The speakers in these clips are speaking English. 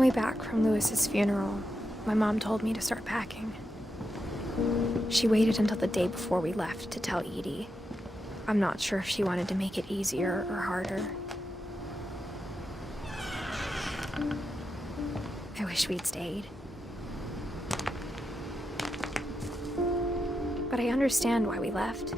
the way back from Lewis's funeral, my mom told me to start packing. She waited until the day before we left to tell Edie. I'm not sure if she wanted to make it easier or harder. I wish we'd stayed. But I understand why we left.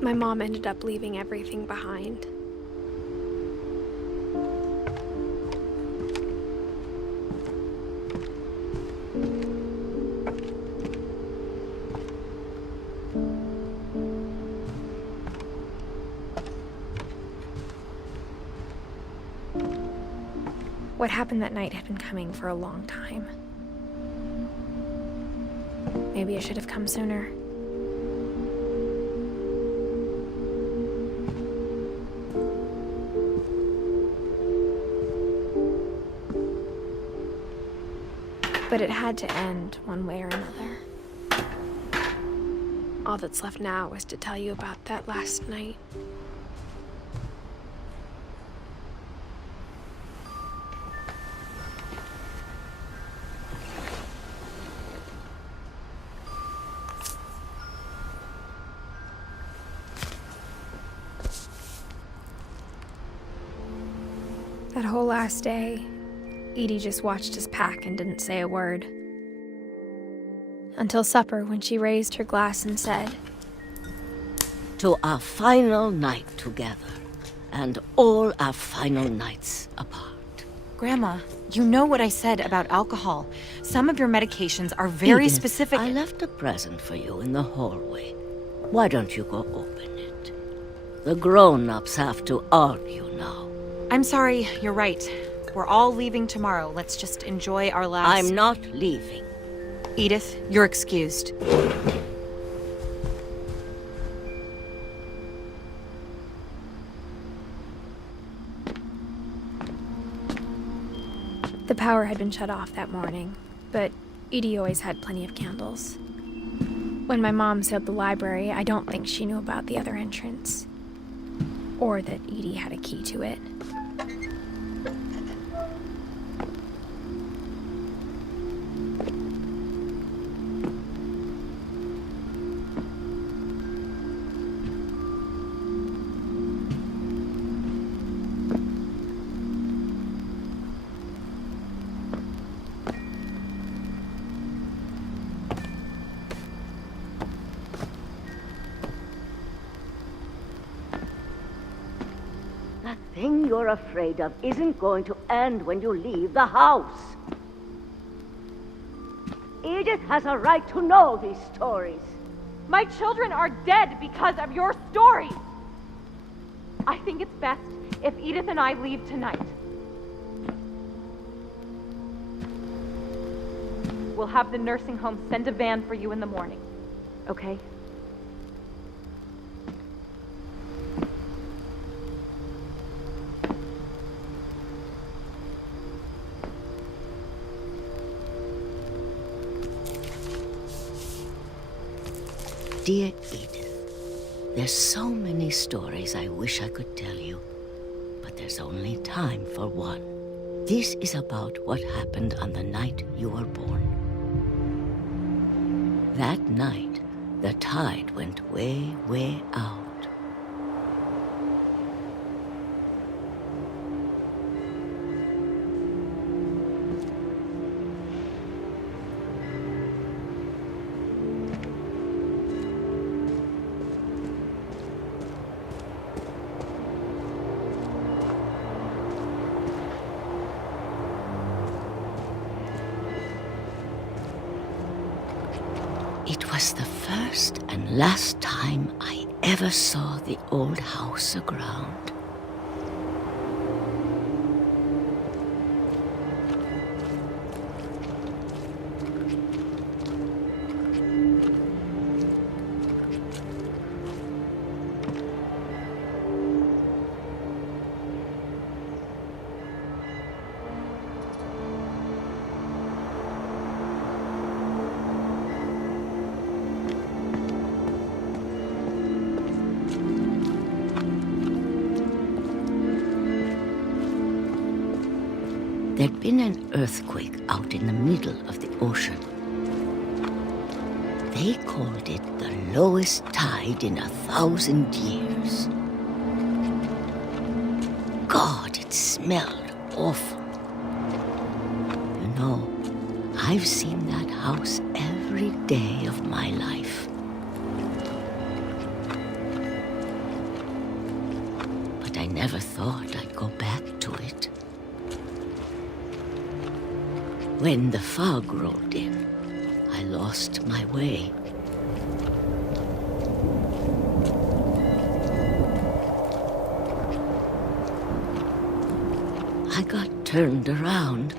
My mom ended up leaving everything behind. What happened that night had been coming for a long time. Maybe I should have come sooner. But it had to end one way or another. All that's left now is to tell you about that last night. That whole last day, Edie just watched us pack and didn't say a word. Until supper, when she raised her glass and said, "To our final night together, and all our final nights apart." Grandma, you know what I said about alcohol. Some of your medications are very Edith, specific. I left a present for you in the hallway. Why don't you go open it? The grown-ups have to argue now. I'm sorry, you're right. We're all leaving tomorrow. Let's just enjoy our last... I'm not leaving. Edith, you're excused. The power had been shut off that morning, but Edie always had plenty of candles. When my mom sealed the library, I don't think she knew about the other entrance. Or that Edie had a key to it. That thing you're afraid of isn't going to end when you leave the house. Edith has a right to know these stories. My children are dead because of your stories. I think it's best if Edith and I leave tonight. We'll have the nursing home send a van for you in the morning, okay? Dear Edith, there's so many stories I wish I could tell you, but there's only time for one. This is about what happened on the night you were born. That night, the tide went way, way out. It was the first and last time I ever saw the old house aground. There'd been an earthquake out in the middle of the ocean. They called it the lowest tide in 1,000 years. God, it smelled awful. You know, I've seen that house every day of my life. But I never thought I'd go back to it. When the fog rolled in, I lost my way. I got turned around.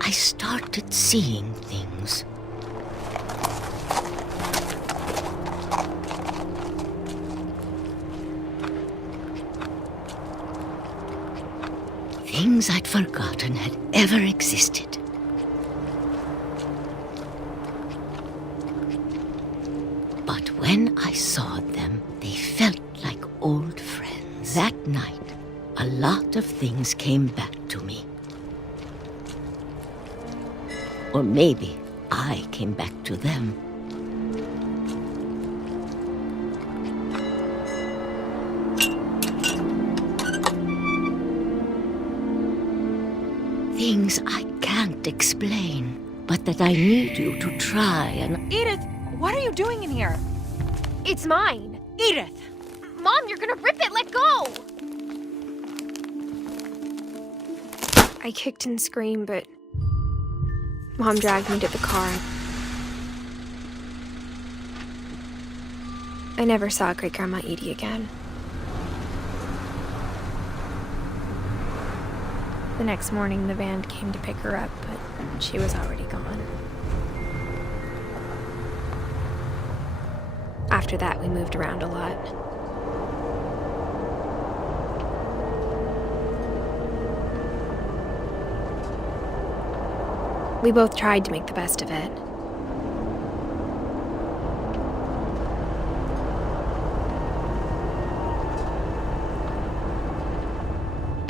I started seeing things. Things I'd forgotten had ever existed. But when I saw them, they felt like old friends. That night, a lot of things came back to me. Or maybe I came back to them. Things I can't explain, but that I need you to try and... Edith, what are you doing in here? It's mine. Edith! Mom, you're gonna rip it! Let go! I kicked and screamed, but Mom dragged me to the car. I never saw Great-Grandma Edie again. The next morning, the van came to pick her up, but she was already gone. After that, we moved around a lot. We both tried to make the best of it.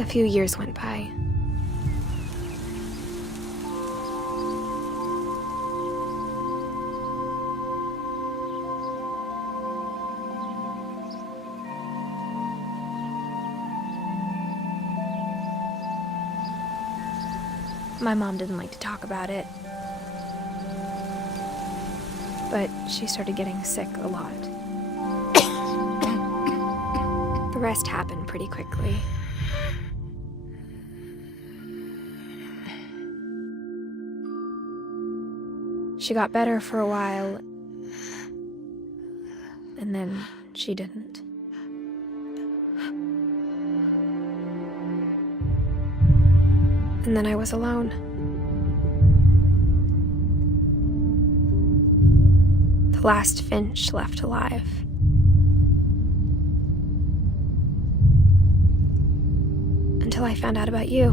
A few years went by. My mom didn't like to talk about it, but she started getting sick a lot. The rest happened pretty quickly. She got better for a while, and then she didn't. And then I was alone. The last Finch left alive. Until I found out about you.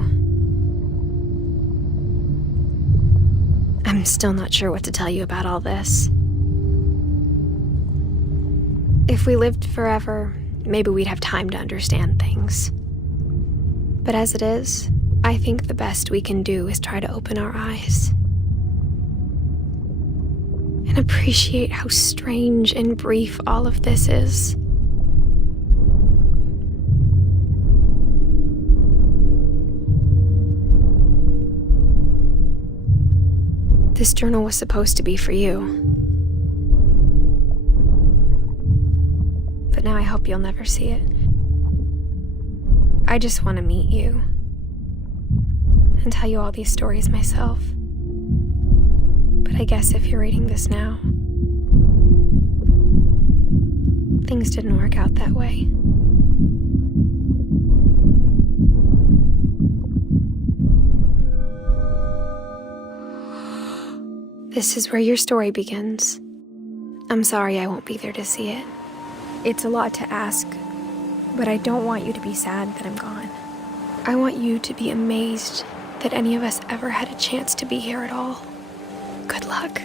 I'm still not sure what to tell you about all this. If we lived forever, maybe we'd have time to understand things. But as it is, I think the best we can do is try to open our eyes and appreciate how strange and brief all of this is. This journal was supposed to be for you. But now I hope you'll never see it. I just want to meet you and tell you all these stories myself. But I guess if you're reading this now, things didn't work out that way. This is where your story begins. I'm sorry I won't be there to see it. It's a lot to ask, but I don't want you to be sad that I'm gone. I want you to be amazed that any of us ever had a chance to be here at all. Good luck.